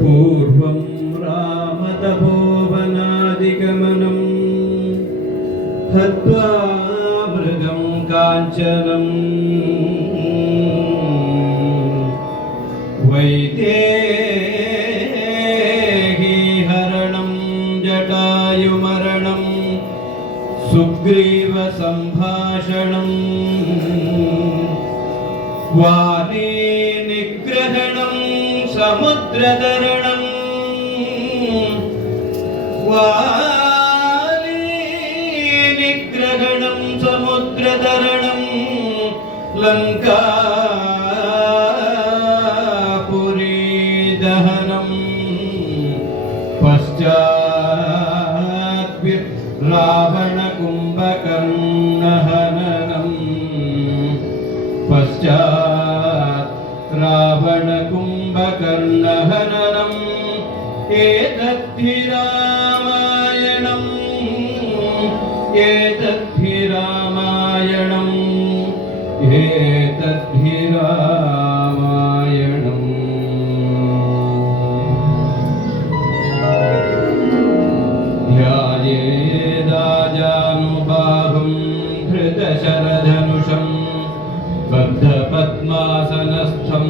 पूर्वं रामतपोवनादिगमनं हत्वा मृगं काञ्चनं वैदेहीहरणं जटायुमरणं सुग्रीवसम्भाषणं वाली निग्रहणं समुद्रतरणं वाली निग्रहणं समुद्रतरणं लङ्कापुरी दहनं पश्चात् रावणकुम्भकर्णहननं पश्चात् रावणकुम्भकर्णहननम् एतद्धि रामायणम् एतद्धि रामायणम् एतद्धि रामायणम् ध्यायेदाजानुबाहुं धृतशरधनुषं बद्धपद्मासनस्थं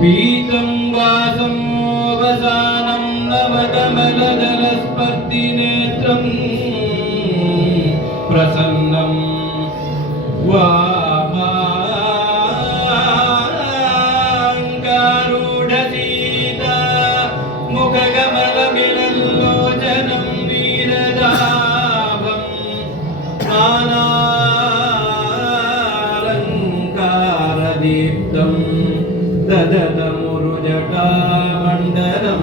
पीतं वासमोवसानं नवकमलदलस्पर्धिनेत्रं प्रसन्नं वामाङ्गारूढसीता मुखकमलमिलल्लोचनं वीरदाभं नानालङ्कारदीप्तं ददतमुरुजटामण्डलं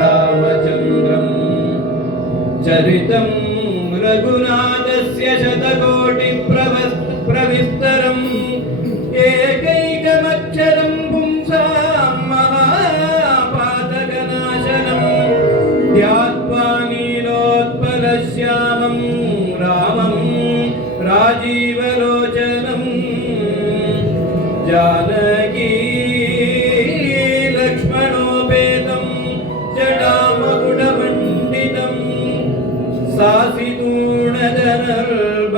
रामचन्द्रं चरितं रघुनाथस्य शतकोटिप्रविस्तरम् एकैकमक्षरं पुंसां महापातकनाशनं ध्यात्वा नीलोत्पलश्यामं रामं राजीवलोचनं जानकी लक्ष्मणोपेतं जटामकुटमण्डितं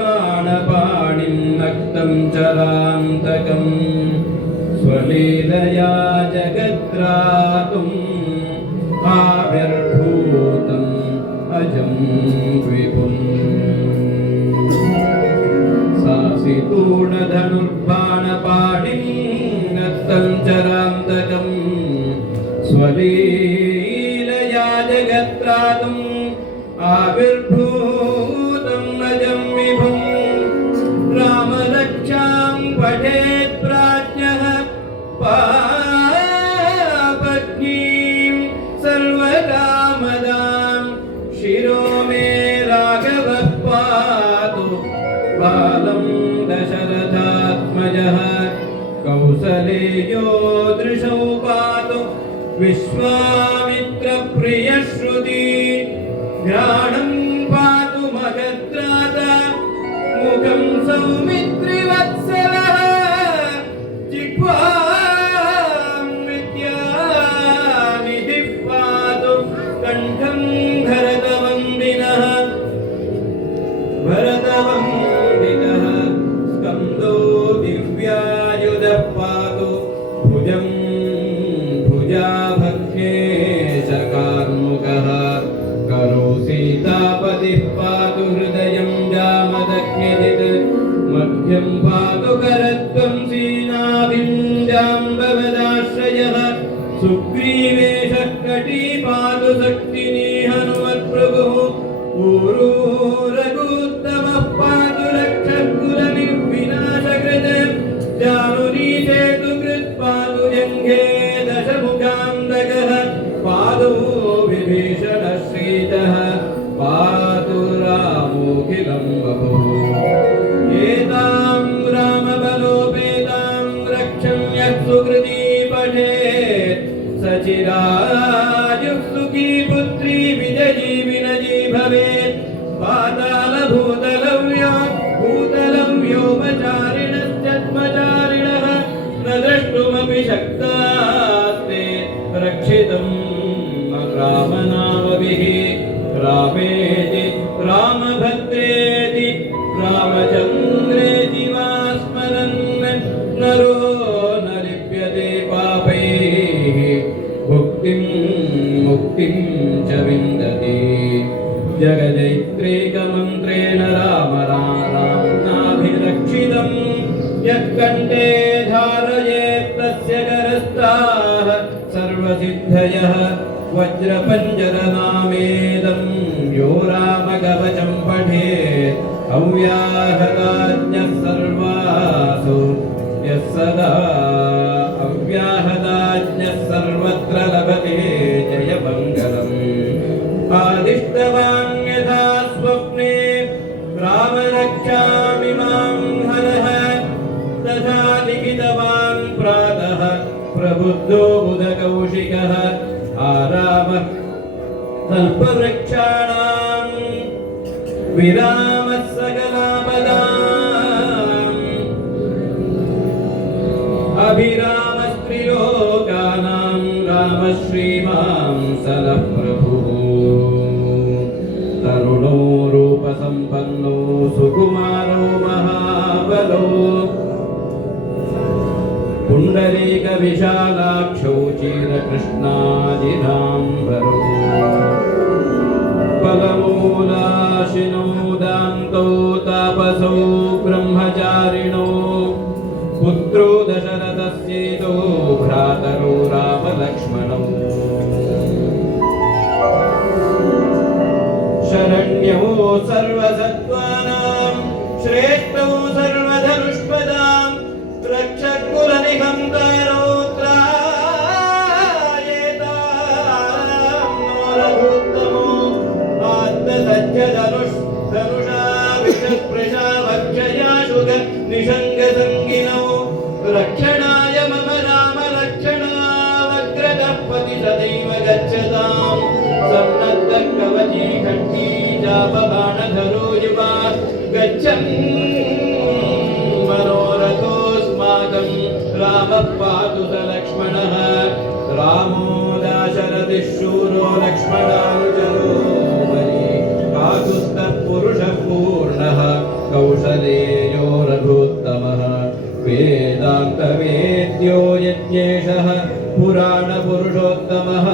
सासितूणधनुर्बाणपाणिं नक्तं चरान्तकं स्वलीलया जगद्रातुम् आविर्भूतम् अजं विपुम् सासितूणधनुर्बाणपाणिं नक्तं चरान्तकं स्वलीलया जगद्रातुम् आविर्भूतं अजं विभुं रामरक्षां पठेत् प्राज्ञः पापज्ञीं सर्वकामदां शिरो मे राघवः पातु बालं दशरथात्मजः कौसलेयो दृशौ पातु विश्वामित्रप्रियश्रुति घ्राणं पातु मगद्राता मुखं सौमित्रिवत्सलः जिह्वां विद्यानिधिः पातु कण्ठं भरतवन्दिनः भरतवन्दितः स्कन्दो दिव्यायुधः पातु भुजं भुजाभक्ष्ये सकार्मुकः करो सीतापतिः पातु हृदयं जामदग्निजित् मध्यं पातु करत्वं सीनाभिं जाम्बवदाश्रयः सुग्रीवेशः कटी पातु शक्तिनी हनुमत्प्रभुः ऊरू रघुत्तमः पातु रक्षकुलनिर्विनाशकृत् जानुनी सेतुकृत् पातु जङ्घे दशमुखान्तकः पादौ विभीषणश्रीतः पातु रामोऽखिलं वपुः एतां रामबलोपेतां रक्षं यः सुकृती पठेत् सचिरायुः सुखी पुत्री विजयी विनयी भवेत् पातालभूतलव्यो भूतलं व्योमचारिणश्चत्मचारिणः न द्रष्टुमपि शक्तास्ते रक्षे रक्षितं रामनामभिः रामेति रामभद्रेति रामचन्द्रेति वा स्मरन् नरो न लिप्यते पापैः भुक्तिं मुक्तिं च विन्दति जगदैत्रेकमन्त्रेण राम नाभिरक्षितं यः कण्ठे धारयेत् तस्य करस्ताः सर्वसिद्धयः वज्रपञ्जरनामेदं यो रामकवचं पठेत् अव्याहताज्ञः सर्वासु यः सदा अव्याहताज्ञः सर्वत्र लभते जयमङ्गलम् आदिष्टवान् यथा स्वप्ने रामरक्षामिमां हरः तथा लिखितवान् प्रातः प्रबुद्धो बुधकौशिकः आरामः कल्पवृक्षाणां विरामः सकलापदाम् अभिरामस्त्रिलोकानां रामः श्रीमां सनः प्रभुः तरुणो रूपसम्पन्नो सुकुमारो महाबलो पुण्डरीकविशालाक्षौ चिरकृष्णाजिनाम्बरो फलमूलाशिनो दान्तो तापसो ब्रह्मचारिणो पुत्रो दशरथस्येतो भ्रातरो रामलक्ष्मणौ शरण्यो सर्वसत्त्वानां श्रेष्ठो सर्वधनुष्पदां रक्षकुलनिहन्तारो त्रायेतां नो रघुत्तमो आत्मसत्यधनुषा विषस्पृशा भक्षया शुग निषङ्गसङ्गिनौ रक्षणाय मम राम रक्षणावग्रतः पति सदैव गच्छताम् सन्नद्धः कवची खड्गी चापबाणधरो युवा गच्छन् मनोरथोऽस्माकं रामः पातु स लक्ष्मणः रामो दाशरथिः शूरो लक्ष्मणाञ्जलो बली काकुत्स्थः पुरुषः पूर्णः कौसलेयो रघुत्तमः वेदान्तवेद्यो यज्ञेशः पुराणपुरुषोत्तमः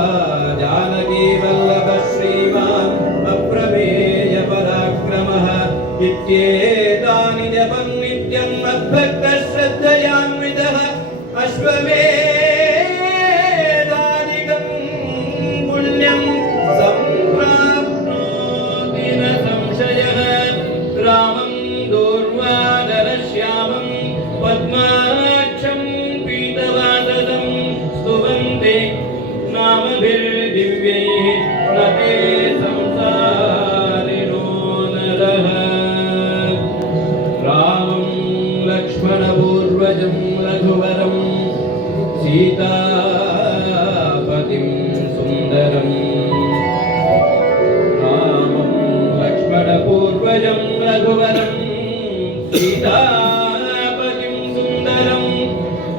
जानकीवल्लभः श्रीमान् अप्रमेयपराक्रमः इत्येतानि जपं नित्यं मद्भक्तः श्रद्धयान्वितः अश्वमेधादिकं पुण्यं सम्प्राप्नोति न संशयः रामं दूर्वादरश्यामं पद्माक्षं पीतवासदं स्तुवन्ते नामभिर्दिव्यैः न ते संसारिणो नरः रामं लक्ष्मणपूर्वजं रघुवरं सीतापतिं सुन्दरम् रामं लक्ष्मणपूर्वजं रघुवरं सीतापतिं सुन्दरं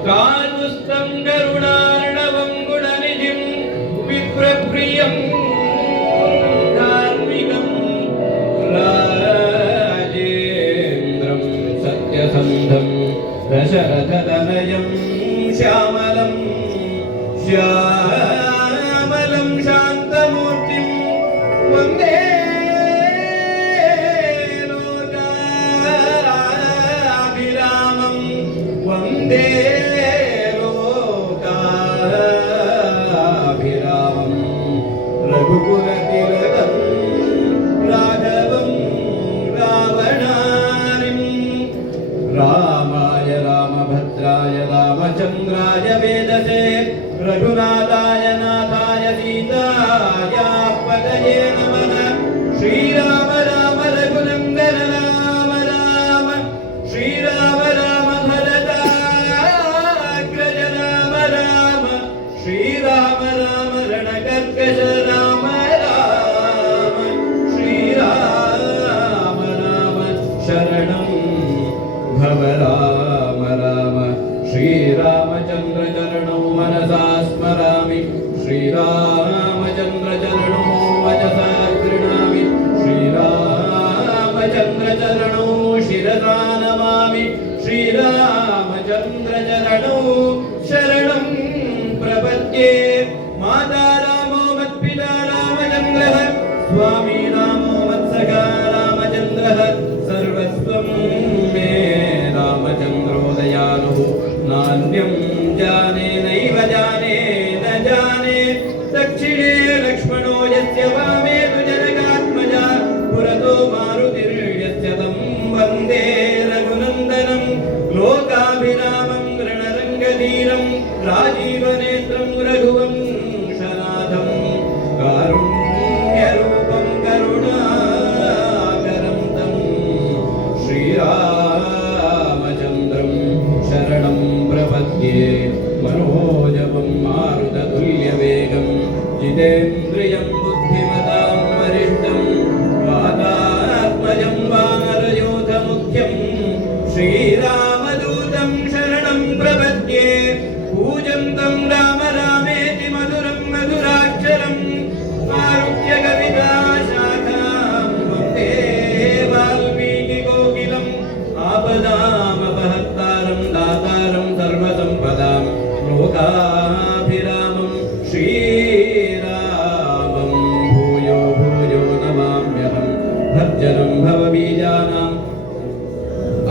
कारुस्तं करुणार्णवं गुणनिधिं विप्रप्रियं धार्मिकं राजेन्द्रं सत्यसन्धं दशरथतनयं श्यामलं शान्तमूर्तिं वन्दे लोकाभिरामं वन्दे लोकाभिरामं रघुकुलतिलकं राघवं रावणारिं रामाय रामभद्राय रामचन्द्राय वेदसे रघुनाथाय नाथाय सीतायापतये नमः श्रीराम राम रघुनन्दन राम राम श्रीराम राम भरताग्रज राम राम श्रीराम राम रणकर्कश राम राम श्रीराम राम शरणं भव राम राम श्रीरामचन्द्र चरणौ मनसा स्मरामि श्री श्रीरामचन्द्रचरणो वचसा गृह्णामि श्रीरामचन्द्रचरणो शिरसा नमामि श्रीरामचन्द्रचरणो शरणं प्रपद्ये माता रामो मत्पिता रामचन्द्रः स्वामी रामो मत्सखा रामचन्द्रः सर्वस्वं मे रामचन्द्रो दयालुः नान्यं जाने नैव जाने न जाने दक्षिणे लक्ष्मणो यस्य वामे तु जनकात्मजा पुरतो मारुतिर्यस्य तं वन्दे रघुनन्दनं लोकाभिरामं रणरङ्गधीरं राजीवनेत्रं रघुवंशनाथं कारुण्यरूपं करुणाकरं तं श्रीरामचन्द्रं शरणं प्रपद्ये मनोजवं मारुततुल्यवेगं जितेन्द्रियं बुद्धिमतां वरिष्ठं वातात्मजं वानरयोधमुख्यं श्रीरामदूतं शरणं प्रपद्ये पूजन्तं राम रामेति मधुरं मधुराक्षरम् आरुह्यकविताशाखां वन्दे वाल्मीकिकोकिलम् आपदामपहर्तारं दातारं सर्वसम्पदां लोकाभिरामं श्रीरामं भूयो भूयो नमाम्यहं भर्जनं भवबीजानाम्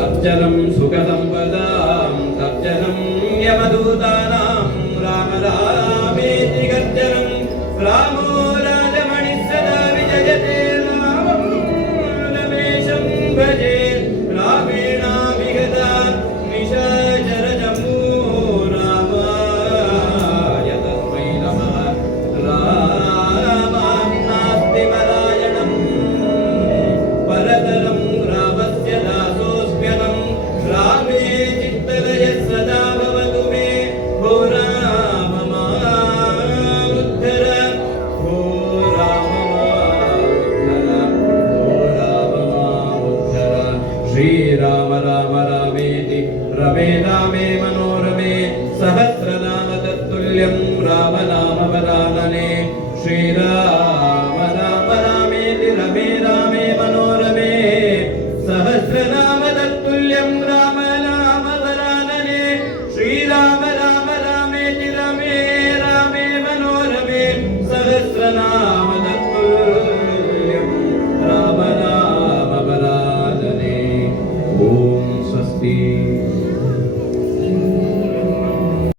अर्चनं सुखसम्पदां तर्जनं यमदूता